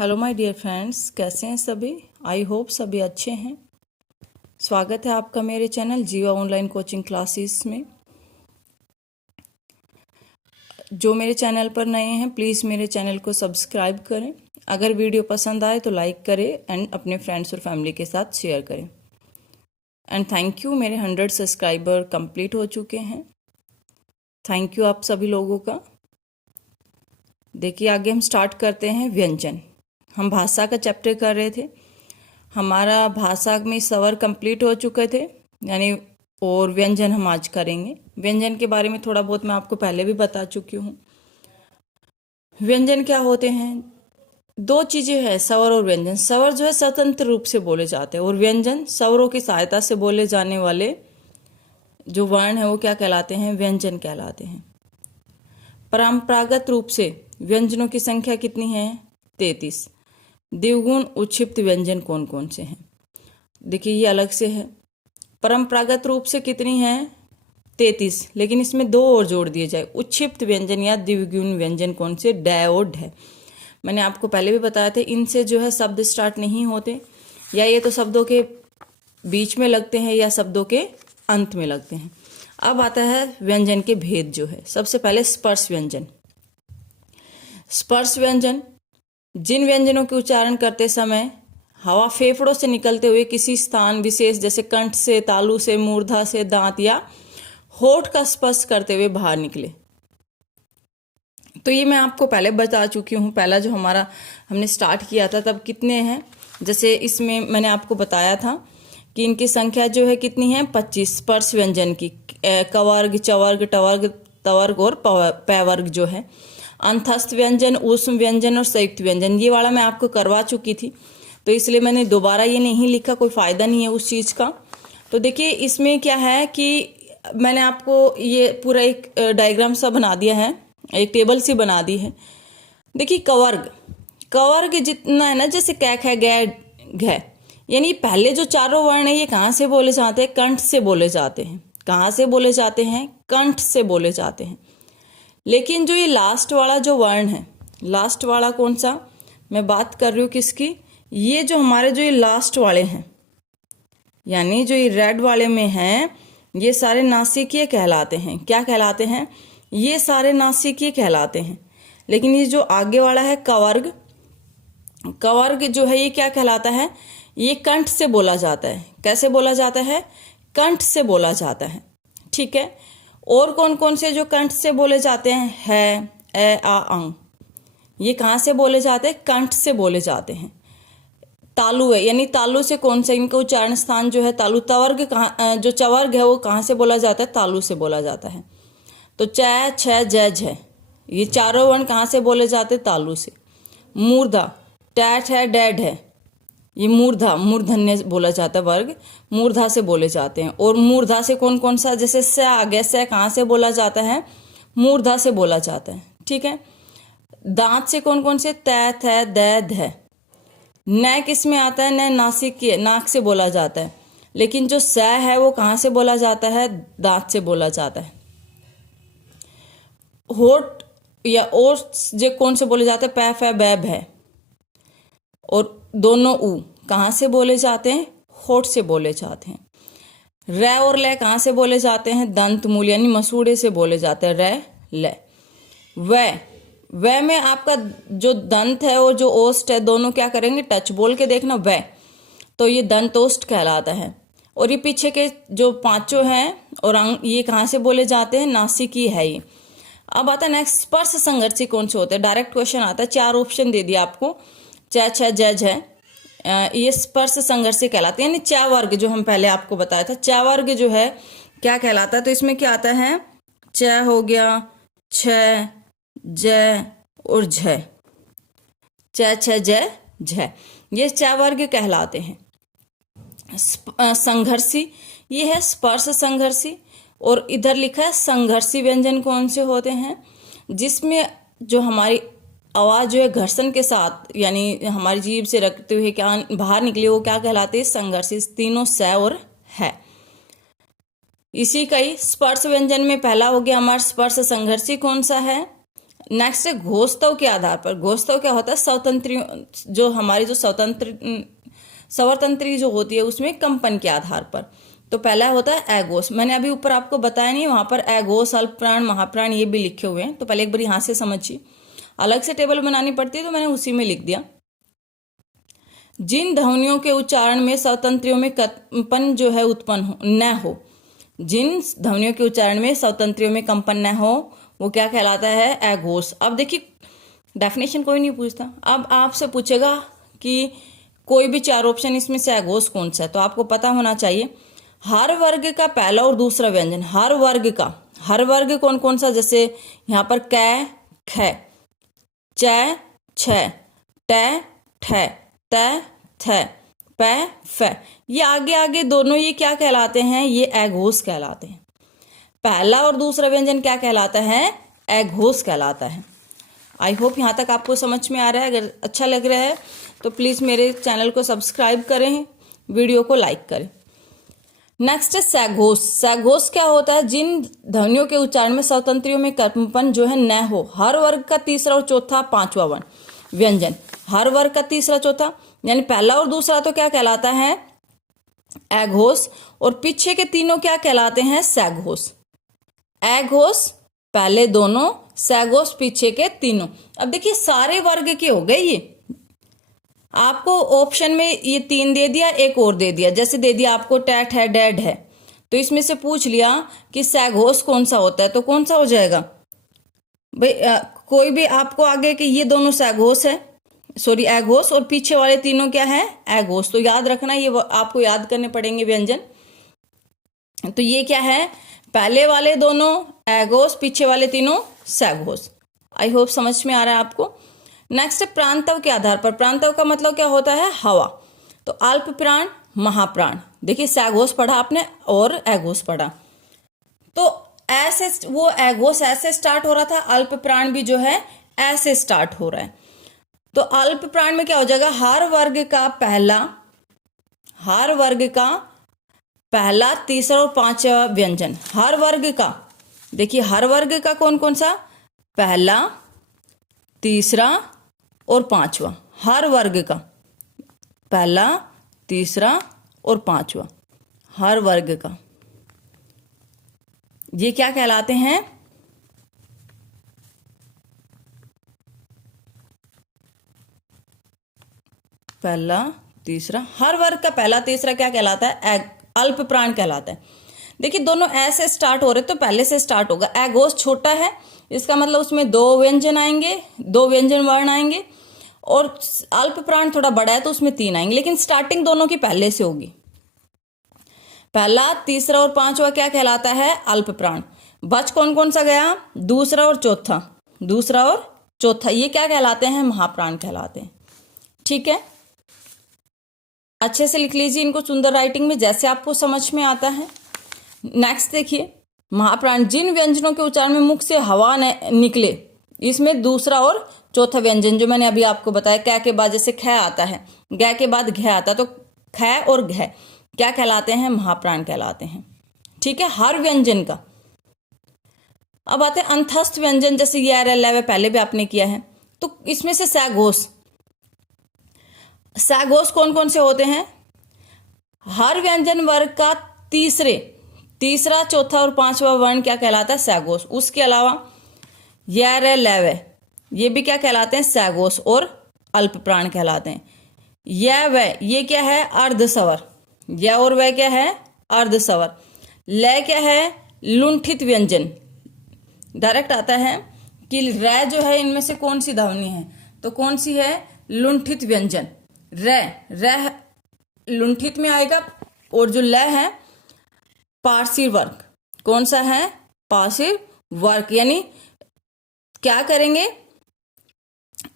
Hello my dear friends, कैसे हैं सभी। आई होप सभी अच्छे हैं। स्वागत है आपका मेरे चैनल जीवा ऑनलाइन कोचिंग क्लासेस में। जो मेरे चैनल पर नए हैं प्लीज़ मेरे चैनल को सब्सक्राइब करें। अगर वीडियो पसंद आए तो लाइक करें एंड अपने फ्रेंड्स और फैमिली के साथ शेयर करें। एंड थैंक यू, मेरे 100 सब्सक्राइबर कंप्लीट हो चुके हैं। थैंक यू आप सभी लोगों का। देखिए आगे हम स्टार्ट करते हैं व्यंजन। हम भाषा का चैप्टर कर रहे थे। हमारा भाषा में स्वर कंप्लीट हो चुके थे यानी, और व्यंजन हम आज करेंगे। व्यंजन के बारे में थोड़ा बहुत मैं आपको पहले भी बता चुकी हूँ। व्यंजन क्या होते हैं? दो चीज़ें हैं, स्वर और व्यंजन। स्वर जो है स्वतंत्र रूप से बोले जाते हैं और व्यंजन स्वरों की सहायता से बोले जाने वाले जो वर्ण है वो क्या कहलाते हैं? व्यंजन कहलाते हैं। परंपरागत रूप से व्यंजनों की संख्या कितनी है? 33। द्विगुण उच्छिप्त व्यंजन कौन कौन से हैं? देखिए ये अलग से है। परंपरागत रूप से कितनी है? 33, लेकिन इसमें दो और जोड़ दिए जाए। उच्छिप्त व्यंजन या द्विगुण व्यंजन कौन से? डै और ढै। मैंने आपको पहले भी बताया था, इनसे जो है शब्द स्टार्ट नहीं होते, या ये तो शब्दों के बीच में लगते हैं या शब्दों के अंत में लगते हैं। अब आता है व्यंजन के भेद जो है। सबसे पहले स्पर्श व्यंजन। स्पर्श व्यंजन जिन व्यंजनों के उच्चारण करते समय हवा फेफड़ों से निकलते हुए किसी स्थान विशेष जैसे कंठ से, तालू से, मूर्धा से, दांत या होठ का स्पर्श करते हुए बाहर निकले। तो ये मैं आपको पहले बता चुकी हूँ। पहला जो हमारा हमने स्टार्ट किया था तब कितने हैं, जैसे इसमें मैंने आपको बताया था कि इनकी संख्या जो है कितनी है? 25 स्पर्श व्यंजन की। कवर्ग, चवर्ग, टवर्ग, तवर्ग और पैवर्ग जो है। अंतस्थ व्यंजन, ऊष्म व्यंजन और संयुक्त व्यंजन, ये वाला मैं आपको करवा चुकी थी, तो इसलिए मैंने दोबारा ये नहीं लिखा, कोई फ़ायदा नहीं है उस चीज़ का। तो देखिए इसमें क्या है कि मैंने आपको ये पूरा एक डायग्राम सा बना दिया है, एक टेबल सी बना दी है। देखिए कवर्ग, कवर्ग जितना है ना, जैसे कै, ख, गै, घै, यानी पहले जो चारों वर्ण है ये कहाँ से बोले जाते हैं? कंठ से बोले जाते हैं। कहाँ से बोले जाते हैं? कंठ से बोले जाते हैं। लेकिन जो ये लास्ट वाला जो वर्ण है, लास्ट वाला कौन सा मैं बात कर रही हूँ किसकी? ये जो हमारे जो ये लास्ट वाले हैं, यानी जो ये रेड वाले में हैं, ये सारे नासिकीय कहलाते हैं। क्या कहलाते हैं? ये सारे नासिकीय कहलाते हैं। लेकिन ये जो आगे वाला है कवर्ग, कवर्ग जो है ये क्या कहलाता है? ये कंठ से बोला जाता है। कैसे बोला जाता है? कंठ से बोला जाता है। ठीक है। और कौन कौन से जो कंठ से बोले जाते हैं? है, ए, आ, अंग, ये कहाँ से बोले जाते हैं? कंठ से बोले जाते हैं। तालु है, यानी तालु से कौन सा इनका उच्चारण स्थान जो है? तालु। तवर्ग कहाँ, जो चवर्ग है वो कहाँ से बोला जाता है? तालु से बोला जाता है। तो च, छ, ज, झ, ये चारों वर्ण कहाँ से बोले जाते हैं? तालु से। मूर्धा, टैठ है, डैड है, ये मूर्धा, मूर्धन्य बोला जाता है वर्ग, मूर्धा से बोले जाते हैं। और मूर्धा से कौन कौन सा? जैसे स आ गया, स कहाँ से बोला जाता है? मूर्धा से बोला जाता है। ठीक है। दांत से कौन कौन से? तै, थ, दै, ध। न किस में आता है? न नासिक के, नाक से बोला जाता है। लेकिन जो स है वो कहाँ से बोला जाता है? दांत से बोला जाता है। होठ या और जो कौन से बोले जाते हैं? पै, फै, बै, भै। और दोनों ऊ कहाँ से बोले जाते हैं? होठ से बोले जाते हैं। रै और ले कहाँ से बोले जाते हैं? दंत मूल यानी मसूड़े से बोले जाते हैं। रै, ले। वह में आपका जो दंत है और जो ओष्ठ है दोनों क्या करेंगे? टच बोल के देखना, वह, तो ये दंतोष्ठ कहलाता है। और ये पीछे के जो पांचों हैं और अंग, ये कहाँ से बोले जाते हैं? नासिकी है ये। अब आता है नेक्स्ट, स्पर्श संघर्षी कौन से होते हैं? डायरेक्ट क्वेश्चन आता है, 4 ऑप्शन दे दिया आपको, च, छ, ज, झ, ये स्पर्श संघर्षी कहलाते हैं। यानी च वर्ग जो हम पहले आपको बताया था, च वर्ग जो है क्या कहलाता है? तो इसमें क्या आता है? च हो गया, छ, ज और झ, च, छ, ज, झ, ये च वर्ग कहलाते हैं। संघर्षी ये है स्पर्श संघर्षी। और इधर लिखा है संघर्षी व्यंजन कौन से होते हैं? जिसमें जो हमारी आवाज़ जो है घर्षण के साथ, यानी हमारी जीभ से रखते हुए क्या बाहर निकले, वो क्या कहलाते हैं? संघर्षी। तीनों स और है। इसी का ही स्पर्श व्यंजन में पहला हो गया हमारा स्पर्श संघर्षी कौन सा है? नेक्स्ट है घोषतव के आधार पर। घोषतव क्या होता है? स्वतंत्री, जो हमारी जो स्वतंत्री जो होती है उसमें कंपन के आधार पर। तो पहला होता है एघोष। मैंने अभी ऊपर आपको बताया नहीं, वहां पर एघोष, अल्पप्राण, महाप्राण ये भी लिखे हुए हैं, तो पहले एक बार यहां से समझिए। अलग से टेबल बनानी पड़ती है तो मैंने उसी में लिख दिया। जिन ध्वनियों के उच्चारण में स्वतंत्रियों में कंपन जो है उत्पन्न न हो, जिन ध्वनियों के उच्चारण में स्वतंत्रियों में कंपन न हो, वो क्या कहलाता है? एघोष। अब देखिए डेफिनेशन कोई नहीं पूछता, अब आपसे पूछेगा कि कोई भी 4 ऑप्शन इसमें से एघोष कौन सा है, तो आपको पता होना चाहिए। हर वर्ग का पहला और दूसरा व्यंजन, हर वर्ग का, हर वर्ग कौन कौन सा? जैसे यहाँ पर कै, ख, च, छ, ट, ठ, त, थ, प, फ, ये आगे आगे दोनों ये क्या कहलाते हैं? ये एघोष कहलाते हैं। पहला और दूसरा व्यंजन क्या कहलाता है? एघोष कहलाता है। आई होप यहाँ तक आपको समझ में आ रहा है। अगर अच्छा लग रहा है तो प्लीज़ मेरे चैनल को सब्सक्राइब करें, वीडियो को लाइक करें। नेक्स्ट है सघोष। सघोष क्या होता है? जिन ध्वनियों के उच्चारण में स्वतंत्रियों में कंपन जो है न हो, हर वर्ग का तीसरा और चौथा पांचवा वर्ण व्यंजन, हर वर्ग का तीसरा चौथा, यानी पहला और दूसरा तो क्या कहलाता है? एघोष। और पीछे के तीनों क्या कहलाते हैं? सघोष। एघोष पहले दोनों, सघोष पीछे के तीनों। अब देखिए सारे वर्ग के हो गए ये। आपको ऑप्शन में ये 3 दे दिया, एक और दे दिया, जैसे दे दिया आपको टैट है, डेड है, तो इसमें से पूछ लिया कि सघोष कौन सा होता है, तो कौन सा हो जाएगा भाई? कोई भी आपको आगे कि ये दोनों सघोष है, सॉरी एघोष, और पीछे वाले तीनों क्या है? एघोष। तो याद रखना, ये आपको याद करने पड़ेंगे व्यंजन। तो ये क्या है? पहले वाले दोनों एघोष, पीछे वाले तीनों सघोष। आई होप समझ में आ रहा है आपको। नेक्स्ट प्रांतव के आधार पर। प्रांतव का मतलब क्या होता है? हवा। तो अल्प प्राण, महाप्राण। देखिए सघोष पढ़ा आपने और एघोष पढ़ा, तो ऐसे वो एघोष ऐसे स्टार्ट हो रहा था, अल्प प्राण भी जो है ऐसे स्टार्ट हो रहा है। तो अल्प प्राण में क्या हो जाएगा? हर वर्ग का पहला, हर वर्ग का पहला, तीसरा और पांचवा व्यंजन, हर वर्ग का। देखिए हर वर्ग का कौन कौन सा? पहला, तीसरा और पांचवा। हर वर्ग का पहला, तीसरा और पांचवा, हर वर्ग का, ये क्या कहलाते हैं? पहला, तीसरा, हर वर्ग का पहला, तीसरा क्या कहलाता है? अल्प प्राण कहलाता है। देखिए दोनों ऐसे स्टार्ट हो रहे तो पहले से स्टार्ट होगा। एघोष छोटा है, इसका मतलब उसमें 2 व्यंजन आएंगे, 2 व्यंजन वर्ण आएंगे, और अल्प प्राण थोड़ा बड़ा है तो उसमें 3 आएंगे, लेकिन स्टार्टिंग दोनों की पहले से होगी। पहला, तीसरा और पांचवा क्या कहलाता है? अल्प प्राण। बच कौन कौन सा गया? दूसरा और चौथा, दूसरा और चौथा, ये क्या कहलाते हैं? महाप्राण कहलाते हैं। ठीक है, अच्छे से लिख लीजिए इनको सुंदर राइटिंग में, जैसे आपको समझ में आता है। नेक्स्ट देखिए, महाप्राण। जिन व्यंजनों के उच्चारण में मुख से हवा निकले, इसमें दूसरा और चौथा व्यंजन जो मैंने अभी आपको बताया, कै के बाद जैसे ख आता है, ग के बाद घ आता है, तो ख और घ क्या कहलाते हैं? महाप्राण कहलाते हैं। ठीक है, हर व्यंजन का। अब आते हैं अंतस्थ व्यंजन, जैसे ये लव पहले भी आपने किया है, तो इसमें से सघोष। सघोष कौन कौन से होते हैं? हर व्यंजन वर्ग का तीसरा, चौथा और पांचवा वर्ण क्या कहलाता है? सघोष। उसके अलावा य लव, ये भी क्या कहलाते हैं? सघोष और अल्प प्राण कहलाते हैं। य व, ये क्या है? अर्धस्वर। य और व क्या है? अर्धस्वर। ल क्या है? लुंठित व्यंजन। डायरेक्ट आता है कि र जो है इनमें से कौन सी ध्वनि है, तो कौन सी है? लुंठित व्यंजन। र लुंठित में आएगा, और जो ल है पार्श्व वर्ग। कौन सा है? पार्श्व वर्ग। यानी क्या करेंगे?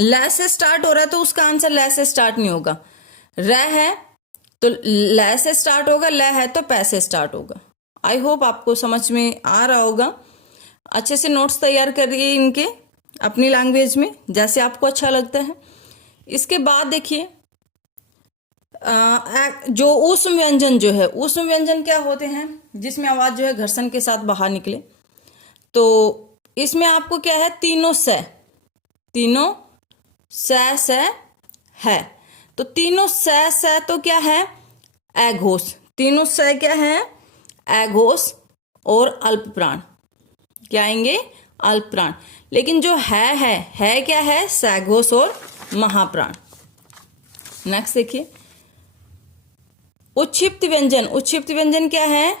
ल से स्टार्ट हो रहा है तो उसका आंसर ल से स्टार्ट नहीं होगा। र है तो ल से स्टार्ट होगा, ल है तो पै से स्टार्ट होगा। आई होप आपको समझ में आ रहा होगा। अच्छे से नोट्स तैयार करिए इनके अपनी लैंग्वेज में, जैसे आपको अच्छा लगता है। इसके बाद देखिए जो ऊष्म व्यंजन जो है, ऊष्म व्यंजन क्या होते हैं? जिसमें आवाज जो है घर्षण के साथ बाहर निकले। तो इसमें आपको क्या है, तीनों स है। तो तीनों स तो क्या है, एघोष। तीनों स क्या है, एघोष और अल्प प्राण। क्या आएंगे, अल्प प्राण। लेकिन जो है क्या है, सैघोष और महाप्राण। नेक्स्ट देखिए, उच्छिप्त व्यंजन क्या है,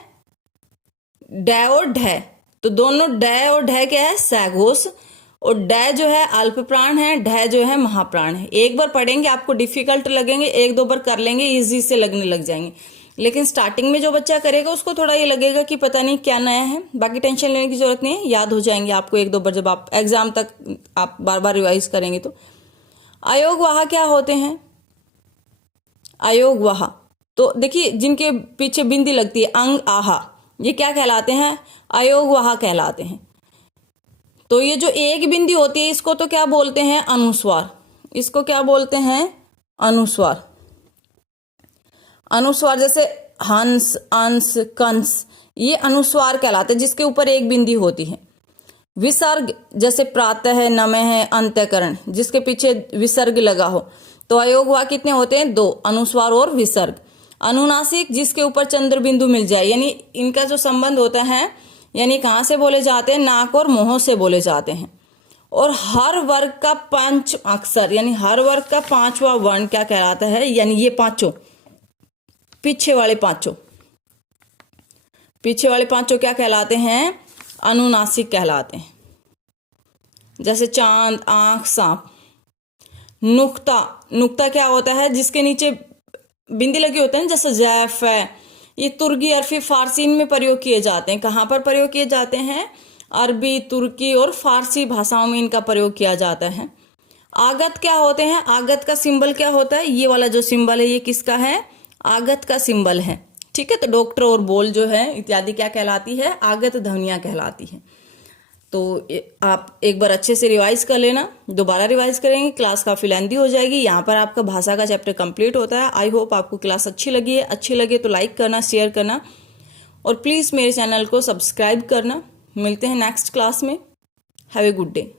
ड और ढ। तो दोनों ड और ढ क्या है, सैघोष, और ड जो है अल्प प्राण है, ढ जो है महाप्राण है। एक बार पढ़ेंगे आपको डिफिकल्ट लगेंगे, एक दो बार कर लेंगे इजी से लगने लग जाएंगे। लेकिन स्टार्टिंग में जो बच्चा करेगा उसको थोड़ा ये लगेगा कि पता नहीं क्या नया है। बाकी टेंशन लेने की जरूरत नहीं है, याद हो जाएंगे आपको एक दो बार, जब आप एग्जाम तक आप बार बार रिवाइज करेंगे तो। अयोगवाह क्या होते हैं, अयोगवाह तो देखिए जिनके पीछे बिंदी लगती है, अंग आहा, ये क्या कहलाते हैं, अयोगवाह कहलाते हैं। तो ये जो एक बिंदी होती है इसको तो क्या बोलते हैं, अनुस्वार। इसको क्या बोलते हैं, अनुस्वार। अनुस्वार जैसे हंस, अंश, कंस, ये अनुस्वार कहलाते हैं जिसके ऊपर एक बिंदी होती है। विसर्ग जैसे प्रातः है, नमः है, अंतःकरण, जिसके पीछे विसर्ग लगा हो। तो अयोगवाह कितने होते हैं, दो, अनुस्वार और विसर्ग। अनुनासिक जिसके ऊपर चंद्र बिंदु मिल जाए, यानी इनका जो संबंध होता है, यानी कहाँ से बोले जाते हैं, नाक और मुंह से बोले जाते हैं। और हर वर्ग का पंच अक्षर, यानी हर वर्ग का पांचवा वर्ण क्या कहलाता है, यानी ये पांचों पीछे वाले पांचों क्या कहलाते हैं, अनुनासिक कहलाते हैं। जैसे चांद, आंख, सांप। नुक्ता क्या होता है, जिसके नीचे बिंदी लगी होते हैं, जैसे जैफ है। ये तुर्की, अरबी, फारसी में प्रयोग किए जाते हैं। कहाँ पर प्रयोग किए जाते हैं, अरबी, तुर्की और फारसी भाषाओं में इनका प्रयोग किया जाता है। आगत क्या होते हैं, आगत का सिंबल क्या होता है, ये वाला जो सिंबल है ये किसका है, आगत का सिंबल है। ठीक है, तो डॉक्टर और बोल जो है इत्यादि क्या कहलाती है, आगत ध्वनियां कहलाती है। तो आप एक बार अच्छे से रिवाइज कर लेना, दोबारा रिवाइज करेंगे, क्लास काफ़ी लेंथी हो जाएगी। यहाँ पर आपका भाषा का चैप्टर कंप्लीट होता है। आई होप आपको क्लास अच्छी लगी है। अच्छी लगे तो लाइक करना, शेयर करना और प्लीज़ मेरे चैनल को सब्सक्राइब करना। मिलते हैं नेक्स्ट क्लास में। Have a good day.